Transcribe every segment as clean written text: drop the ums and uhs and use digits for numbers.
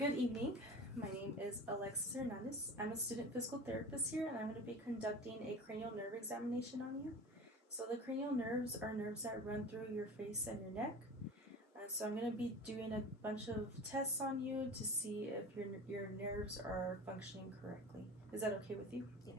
Good evening. My name is Alexis Hernandez. I'm a student physical therapist here, and I'm going to be conducting a cranial nerve examination on you. So the cranial nerves are nerves that run through your face and your neck. So I'm going to be doing a bunch of tests on you to see if your nerves are functioning correctly. Is that okay with you? Yes.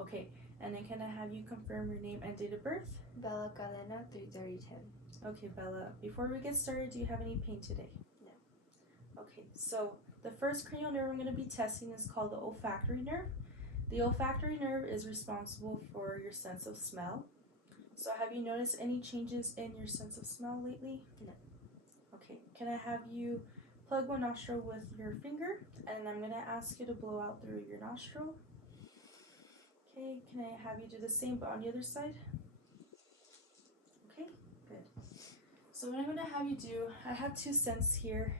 Okay. And then can I have you confirm your name and date of birth? Bella Galena, 3:30:10. Okay, Bella. Before we get started, do you have any pain today? No. Okay, so the first cranial nerve I'm going to be testing is called the olfactory nerve. The olfactory nerve is responsible for your sense of smell. So have you noticed any changes in your sense of smell lately? No. Okay, can I have you plug one nostril with your finger, and I'm going to ask you to blow out through your nostril. Okay, can I have you do the same but on the other side? Okay, good. So what I'm going to have you do, I have two scents here.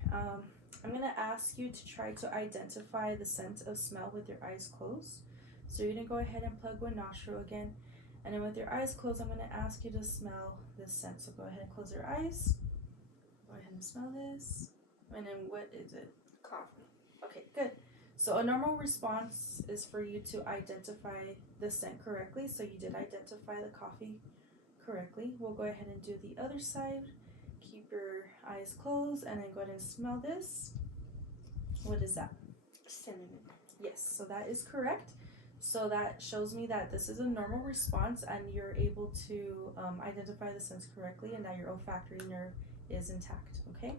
I'm going to ask you to try to identify the scent of smell with your eyes closed. So you're going to go ahead and plug one nostril again. And then with your eyes closed, I'm going to ask you to smell this scent. So go ahead and close your eyes. Go ahead and smell this. And then what is it? Coffee. Okay, good. So a normal response is for you to identify the scent correctly. So you did identify the coffee correctly. We'll go ahead and do the other side. Keep your eyes closed and then go ahead and smell this. What is that? Cinnamon. Yes, so that is correct. So that shows me that this is a normal response and you're able to identify the scents correctly and that your olfactory nerve is intact, okay?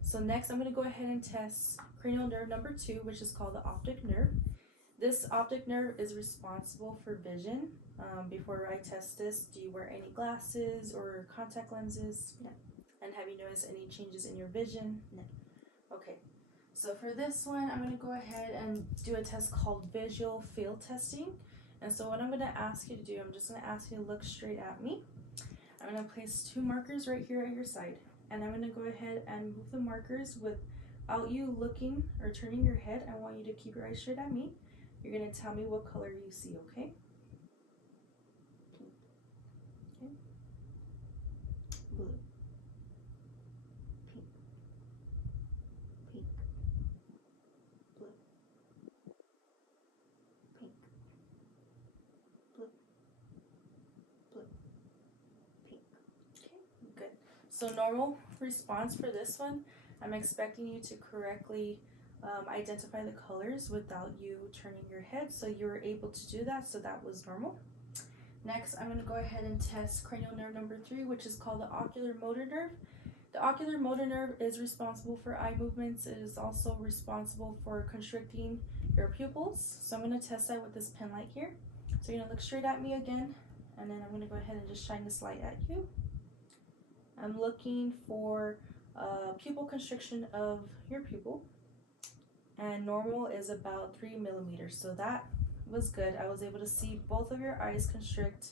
So next I'm going to go ahead and test cranial nerve number 2, which is called the optic nerve. This optic nerve is responsible for vision. Before I test this, do you wear any glasses or contact lenses? No. And have you noticed any changes in your vision? No. Okay. So for this one, I'm going to go ahead and do a test called visual field testing. And so what I'm going to ask you to do, I'm just going to ask you to look straight at me. I'm going to place 2 markers right here at your side. And I'm going to go ahead and move the markers without you looking or turning your head. I want you to keep your eyes straight at me. You're going to tell me what color you see, okay? Okay. Blue. Pink. Pink. Blue. Pink. Blue. Blue. Pink. Okay, good. So normal response for this one, I'm expecting you to correctly identify the colors without you turning your head. So you were able to do that, so that was normal. Next, I'm going to go ahead and test cranial nerve number 3, which is called the ocular motor nerve. The ocular motor nerve is responsible for eye movements. It is also responsible for constricting your pupils. So I'm going to test that with this pen light here. So you're going to look straight at me again, and then I'm going to go ahead and just shine this light at you. I'm looking for pupil constriction of your pupil, and normal is about 3 millimeters. So that was good. I was able to see both of your eyes constrict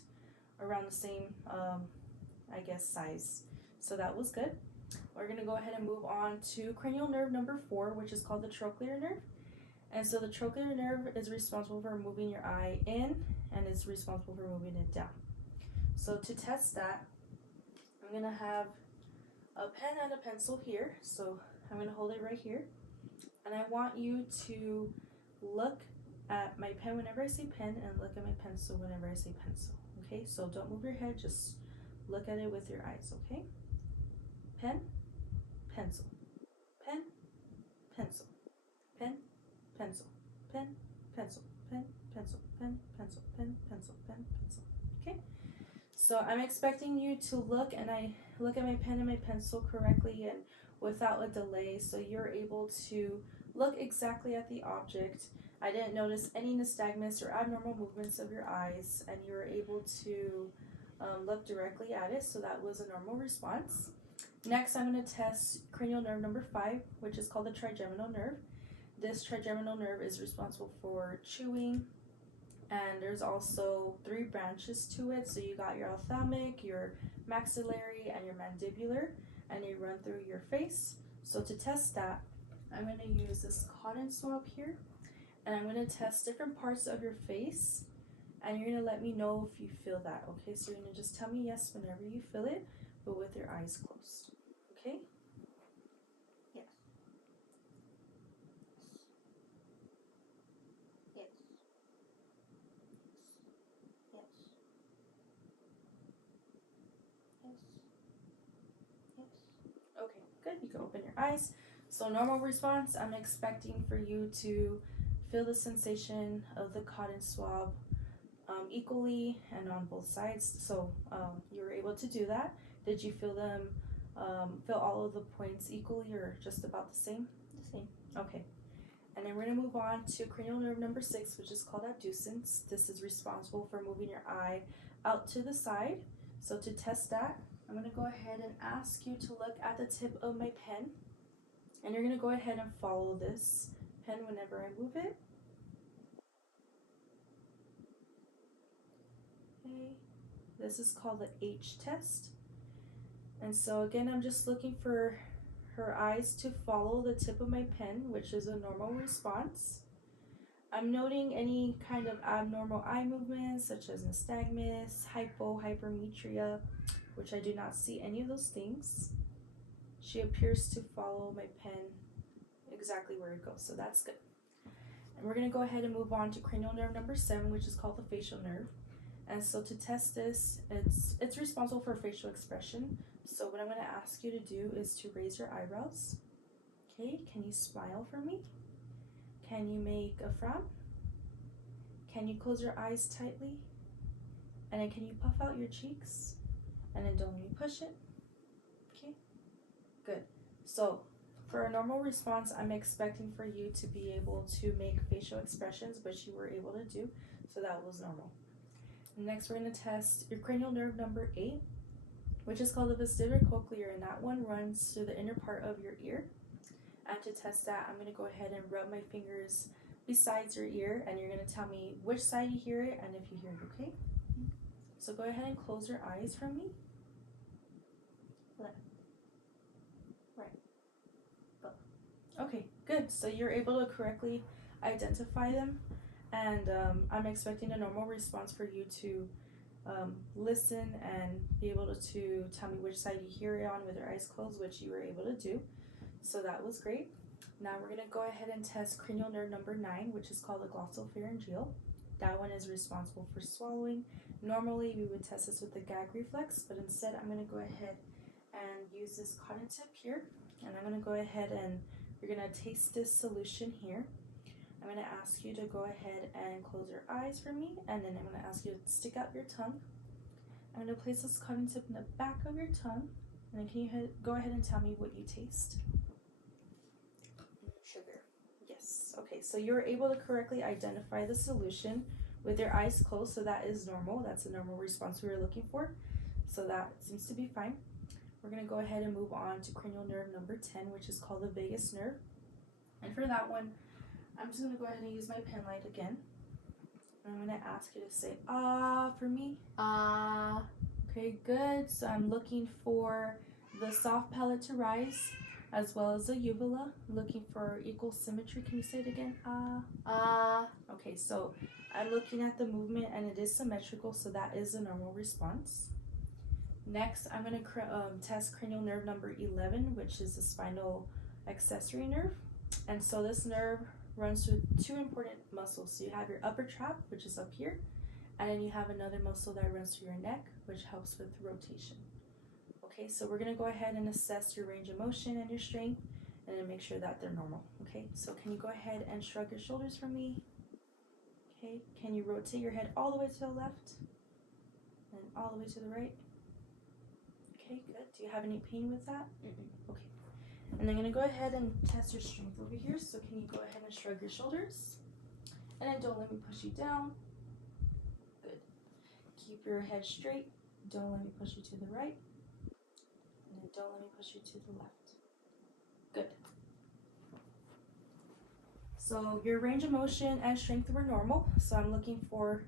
around the same, size. So that was good. We're going to go ahead and move on to cranial nerve number 4, which is called the trochlear nerve. And so the trochlear nerve is responsible for moving your eye in and is responsible for moving it down. So to test that, I'm going to have a pen and a pencil here. So I'm going to hold it right here. And I want you to look at my pen whenever I say pen and look at my pencil whenever I say pencil. Okay, so don't move your head, just look at it with your eyes, okay? Pen, pencil, pen, pencil, pen, pencil, pen, pencil, pen, pencil, pen, pencil, pen, pencil, pen, pencil. Okay? So I'm expecting you to look, and I look at my pen and my pencil correctly and without a delay, so you're able to look exactly at the object. I didn't notice any nystagmus or abnormal movements of your eyes, and you were able to look directly at it, so that was a normal response. Next, I'm going to test cranial nerve number 5, which is called the trigeminal nerve. This trigeminal nerve is responsible for chewing, and there's also 3 branches to it. So you got your ophthalmic, your maxillary, and your mandibular, and they run through your face. So to test that, I'm going to use this cotton swab here, and I'm going to test different parts of your face, and you're going to let me know if you feel that, okay? So you're going to just tell me yes whenever you feel it, but with your eyes closed, okay? Yes. can open your eyes. So normal response, I'm expecting for you to feel the sensation of the cotton swab equally and on both sides. So you were able to do that. Did you feel them, feel all of the points equally or just about the same? The same. Okay. And then we're going to move on to cranial nerve number 6, which is called abducens. This is responsible for moving your eye out to the side. So to test that, I'm going to go ahead and ask you to look at the tip of my pen. And you're going to go ahead and follow this pen whenever I move it. Okay. This is called the H test. And so again, I'm just looking for her eyes to follow the tip of my pen, which is a normal response. I'm noting any kind of abnormal eye movements, such as nystagmus, hypermetria, which I do not see any of those things. She appears to follow my pen exactly where it goes, so that's good. And we're going to go ahead and move on to cranial nerve number 7, which is called the facial nerve. And so to test this, it's responsible for facial expression. So what I'm going to ask you to do is to raise your eyebrows. Okay, can you smile for me? Can you make a frown? Can you close your eyes tightly? And then can you puff out your cheeks? And then don't let me push it. Okay, good. So for a normal response, I'm expecting for you to be able to make facial expressions, which you were able to do. So that was normal. Next, we're going to test your cranial nerve number 8, which is called the vestibular cochlear, and that one runs through the inner part of your ear. And to test that, I'm going to go ahead and rub my fingers besides your ear, and you're going to tell me which side you hear it and if you hear it, okay? So go ahead and close your eyes for me. Left. Right. Both. Okay, good. So you're able to correctly identify them, and I'm expecting a normal response for you to listen and be able to tell me which side you hear it on with your eyes closed, which you were able to do. So that was great. Now we're going to go ahead and test cranial nerve number 9, which is called the glossopharyngeal. That one is responsible for swallowing. Normally we would test this with the gag reflex, but instead I'm going to go ahead and use this cotton tip here, and I'm going to go ahead and we're going to taste this solution here. I'm going to ask you to go ahead and close your eyes for me, and then I'm going to ask you to stick out your tongue. I'm going to place this cotton tip in the back of your tongue, and then can you go ahead and tell me what you taste? Sugar. Yes. Okay, so you were able to correctly identify the solution with your eyes closed, so that is normal. That's a normal response we were looking for, so that seems to be fine. We're going to go ahead and move on to cranial nerve number 10, which is called the vagus nerve. And for that one, I'm just going to go ahead and use my pen light again. And I'm going to ask you to say, ah, for me. Ah. Okay, good. So I'm looking for the soft palate to rise, as well as the uvula. Looking for equal symmetry. Can you say it again? Ah. Ah. Okay, so I'm looking at the movement, and it is symmetrical, so that is a normal response. Next, I'm going to test cranial nerve number 11, which is the spinal accessory nerve. And so this nerve runs through 2 important muscles. So you have your upper trap, which is up here, and then you have another muscle that runs through your neck, which helps with rotation. Okay, so we're going to go ahead and assess your range of motion and your strength, and then make sure that they're normal. Okay, so can you go ahead and shrug your shoulders for me? Okay, can you rotate your head all the way to the left and all the way to the right? Okay, good. Do you have any pain with that? Mm-mm. Okay. And I'm going to go ahead and test your strength over here. So can you go ahead and shrug your shoulders? And then don't let me push you down. Good. Keep your head straight. Don't let me push you to the right. And then don't let me push you to the left. Good. So your range of motion and strength were normal. So I'm looking for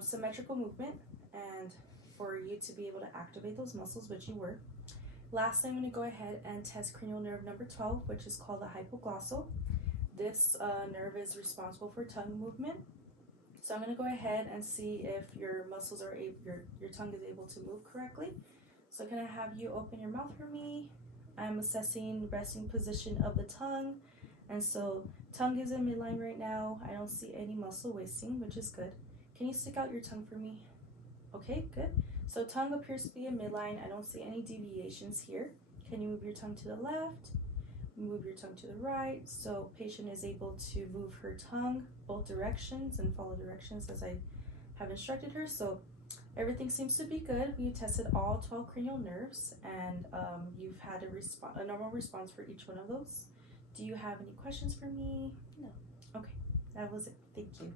symmetrical movement and for you to be able to activate those muscles, which you were. Last, I'm going to go ahead and test cranial nerve number 12, which is called the hypoglossal. This nerve is responsible for tongue movement. So I'm going to go ahead and see if your muscles are your tongue is able to move correctly. So can I have you open your mouth for me? I'm assessing resting position of the tongue. And so tongue is in midline right now. I don't see any muscle wasting, which is good. Can you stick out your tongue for me? Okay, good. So tongue appears to be in midline. I don't see any deviations here. Can you move your tongue to the left? Move your tongue to the right. So patient is able to move her tongue both directions and follow directions as I have instructed her. So everything seems to be good. We tested all 12 cranial nerves, and you've had a normal response for each one of those. Do you have any questions for me? No. Okay, that was it. Thank you.